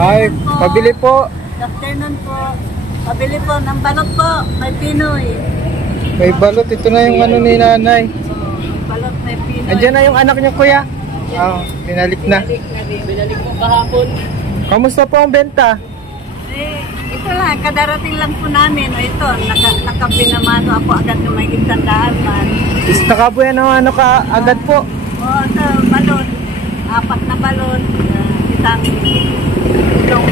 Ay, pabili po. Good afternoon po. Pabili po ng balot po. May Pinoy. May balot. Ito na yung ano ni nanay. Balot may Pinoy. Andiyan na yung anak niyo, kuya. Binalik na. Binalik po kahapon. Kamusta po ang benta? Ito lang, kadarating lang po namin. Ito, nakapinamano ako agad na may 100 man. Nakabuyan ng ano ka agad po? Ito, balot. 4 na balot. Isang itlog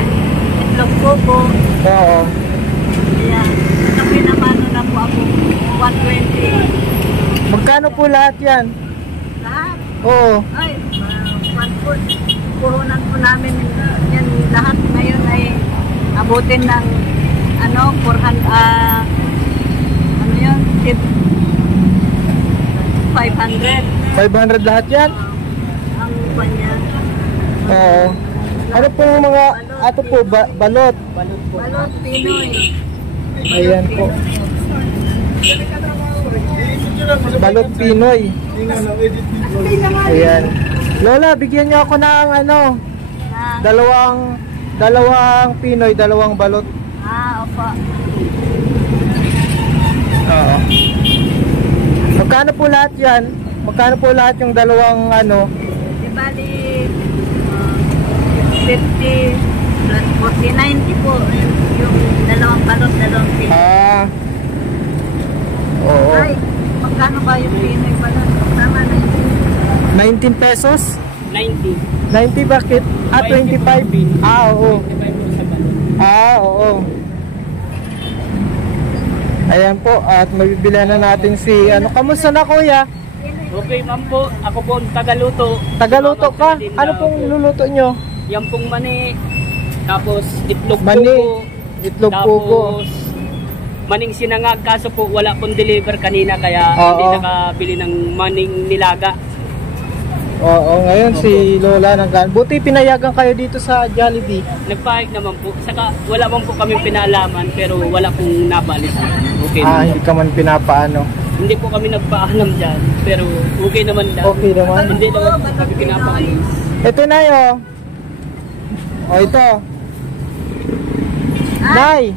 kubo. Oo. Ayan. Nakapinamano na po ako. 120. Magkano po lahat yan? Lahat? Oo. Ay, puhunan po namin yan lahat ngayon ay abutin ng ano, 400, ano yun, 500. 500 lahat yan? Ang kanya. Oo. Ano po yung mga, ato po, balot? Balot, Pinoy. Ayan po. Balot Pinoy. Ayan. Lola, bigyan niyo ako ng ano, dalawang Pinoy, dalawang balot. Opo. Oo. Magkano po lahat yan? Magkano po lahat yung dalawang ano? Di bali, 50 plus 40, 90 po. Yung dalawang balot, dalawang Pinoy. Oo. Ay, magkano ba yung Pinoy balot? Tama na yun. 19 pesos? 90. 90 bakit? 25. Oo. 25 sa balon. Oo. Ayan po, at mabibilihan na natin si ano. Kamusta na, kuya? Okay, ma'am po. Ako po ang tagaluto. Tagaluto ka? Ano pong niluluto nyo? Yan pong mani. Tapos itlog Mani, pugo. itlog pugo. Tapos maning sinangag. Kaso po wala pong deliver kanina kaya hindi nakabili ng maning nilaga. Oo, ngayon si Lola nanggan. Buti pinayagan kayo dito sa Jollibee. Nagpahig naman po. Saka wala man po kami pinalaman pero wala pong nabalis. Okay naman. Hindi ka man pinapaano. Hindi po kami nagpaalam dyan. Pero okay naman daw. Okay naman. Hindi naman po kami pinapaalis. Ito na yun. O ito. Nay,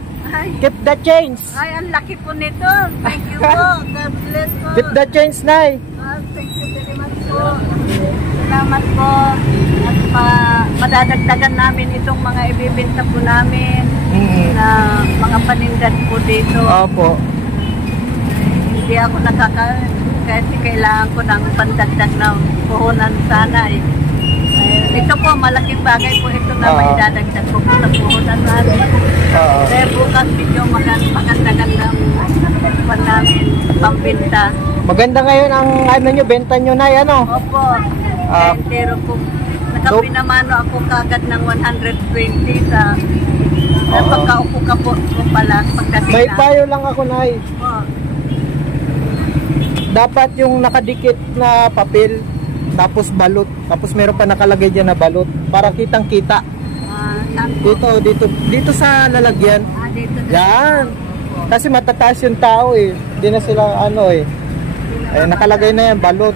keep the change. Ay, ang laki po nito. Thank you po. God bless po. Keep the change, Nay. Thank you very much po. Salamat po. At madadagdagan namin itong mga ibibenta po namin na mga panindan po dito. Opo. Hindi ako kasi kailangan ko ng pandagdag na puhunan sana eh. Ito po, malaking bagay po ito na maidadagdag po sa puhunan namin. Kaya bukas medyo maganda-gandang pan namin, pambenta. Maganda ngayon ang ano nyo, benta nyo, Nay, ano? Opo. Pero po, nakapinamano ako kagad ng 120 sa pagkaupo ka po pala. May payo lang ako, Nay. Oh. Dapat yung nakadikit na papel, tapos balot, tapos meron pa nakalagay dyan na balot, para kitang kita. Dito sa lalagyan. Dito. Yan. Kasi matataas yung tao eh. Hindi na sila ano eh. Ay, nakalagay na yan, balot.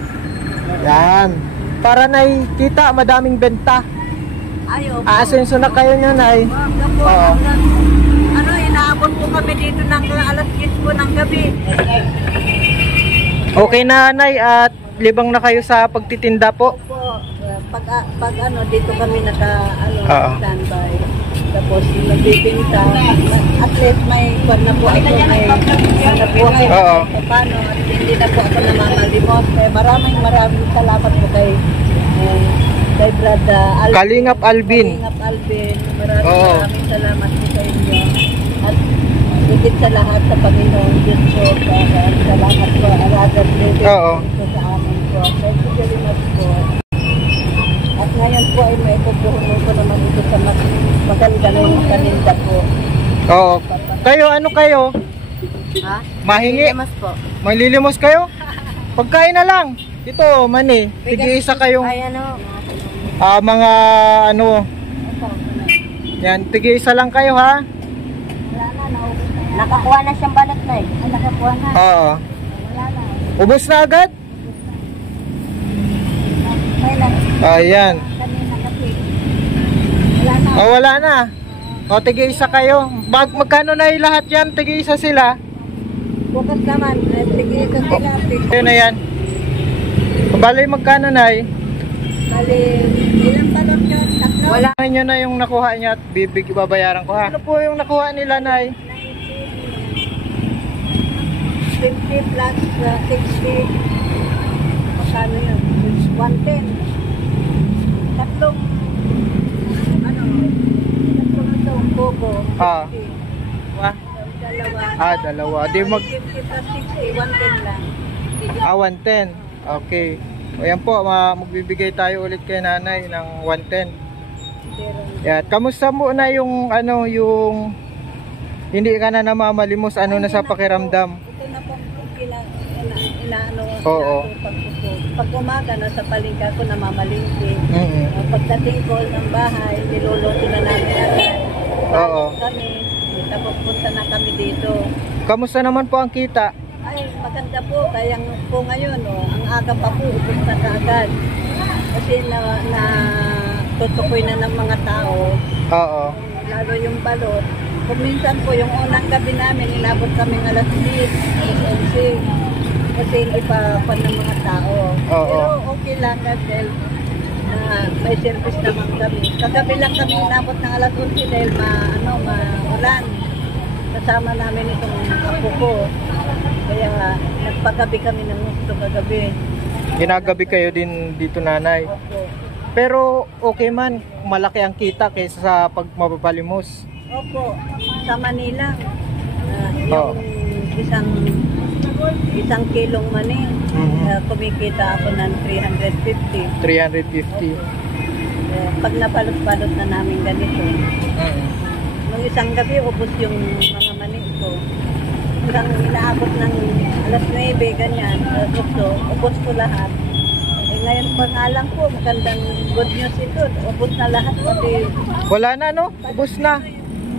Yan. Para nakita, madaming benta. Aasenso na kayo nyo, Nay. Oo. Ano, inaabot po kami dito ng alas 10 po ng gabi. Okay na, Nay, at libang na kayo sa pagtitinda po. Opo. Pag ano, dito kami standby. Tapos nagbibinta. At least may kwan na po ako, may nabuhay na paano. At hindi na po ako namamalimot. Maraming salamat po kay Brad Alvin. Kalingap Alvin. Kalingap Alvin. Maraming salamat po sa inyo. At higit sa lahat sa Panginoon Diyos po. Salamat po. Aragan din po sa amin po. Thank you very much po. At ngayon po ay may pupuhuno ko naman ito sa maganda na yung kaninda po. Oo. Kayo, ano kayo? Ha? Mahingi? Lilimos po. Manlilimos kayo? Pagkain na lang. Ito, mani. Tig-isa kayong Ay, ano? mga ano. Yan, tig-isa lang kayo, ha? Nakakuha na siyang balat na eh. Nakakuha na. Oo. Wala na. Ubos na agad? May lang. Ayan. Kanina kasi. Wala na O, wala na. O, tig-isa kayo. Magkano na lahat yan? Tig-isa sila. Bukas naman, tigil sila. Ayun na yan. Bali, magkano na Bali, ilang balot yun? Tatlo? Wala nyo na yung nakuha niya at babayaran ko ha. Ano po yung nakuha nila, Nay? 50 plus 60. Magkano yun? 110. Tatlong itong bobo. Ah. 50. Wah. Dalawa. Dalawa. Di mag... 50 plus 60, 110 lang. 110. Okay. O yan po, magbibigay tayo ulit kay nanay ng 110. Yan. Kamusta mo na yung yung hindi ka na namamalimos, ano na sa pakiramdam? Ito na po inaano. Oo. Pag umaga na sa palengke ako namamalingki. Mm-hmm. Pagdating ko ng bahay, niluluto na namin agad. Oo. Kami, tapos punta na kami dito. Kamusta naman po ang kita? Ay, maganda po. Kaya po ngayon, ang aga pa po, ubos na kaagad. Kasi tutukoy na ng mga tao. Oo. Lalo yung balot. Kung minsan po, yung unang gabi namin, inabot kami alas 10, alas 11. Kasi hindi pa ng mga tao. Oo. Pero okay lang dahil may service naman kami. Kagabi lang kami inabot ng alas 11 dahil maulan. Kasama namin itong apo ko. Kaya nagpagabi kami ng gusto kagabi. Ginagabi kayo din dito, nanay. Opo. Pero okay man, malaki ang kita kaysa sa pagmapapalimos. Opo. Sa Manila, Oo. yung isang kilong mani, kumikita ako ng 350. 350. Pag napalot-palot na namin ganito, nung isang gabi, ubos yung mga mani ko. Hanggang inaabot ng alas 9, ganyan, alas 8, ubos ko lahat. Ngayon pa nga lang po, magandang good news ito. Ubos na lahat. Pati, Wala na, no? Ubus na.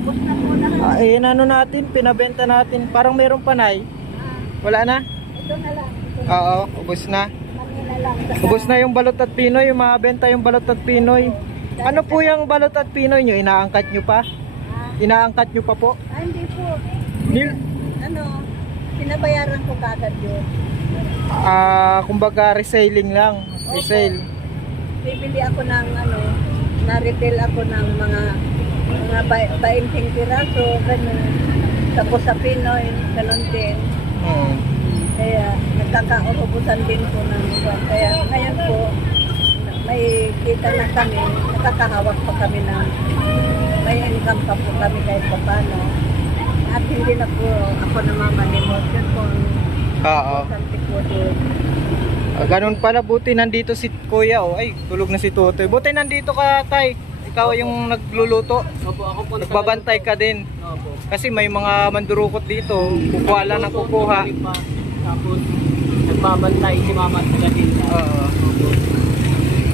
ubos na po lahat. Natin, pinabenta natin. Parang meron pa, Nay. Wala na? Ito na lang. Oo, ubus na. Manila lang. Ubus na yung balot at Pinoy, yung mga benta yung balot at Pinoy. Ano po yung balot at Pinoy nyo? Inaangkat nyo pa? Inaangkat nyo pa po? Hindi po. Pinabayaran ko kagad yun. Kumbaga reselling lang. Resale. Bibili ako ng na-retail ako ng mga 20 piraso, ganun. Tapos sa Pinoy, ganun din. Kaya nagkakaurubusan din po ng buwan. Kaya ngayon po, may kita na kami, nakakahawak pa kami ng may income pa po kami kahit pa paano. At hindi na po ako namamalimot. Yun po Oo. ang po doon. Ganun pala, buti nandito si Kuya. Ay, tulog na si Tutoy. Buti nandito ka, Tay. Ikaw yung nagluluto. Opo, ako po Nagbabantay ka din. Opo. Kasi may mga mandurukot dito. Kukuha lang ng kukuha. Tapos, nagbabantay si Mama at taga-tinda. Oo.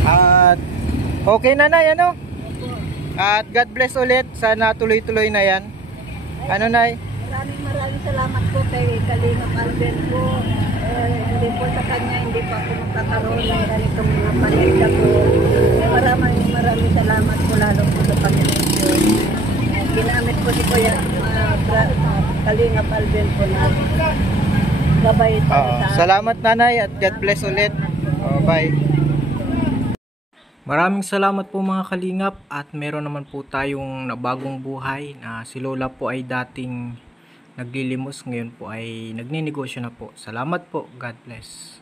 At okay, nanay, ano? At God bless ulit. Sana tuloy-tuloy na yan. Ano, Nay? Maraming salamat po kay Kalingap Alben po. Hindi po sa kanya, hindi pa ako magkakaroon ng ganitong mga paninda po. Maraming salamat po lalo po sa Panginoon po. Ginamit po si Kuya Kalingap Alben po na gabay sa salamat, nanay, at God bless ulit. Bye. Maraming salamat po mga kalingap, at meron naman po tayong nabagong buhay na si Lola po ay dating naglilimos, ngayon po ay nagninegosyo na po. Salamat po. God bless.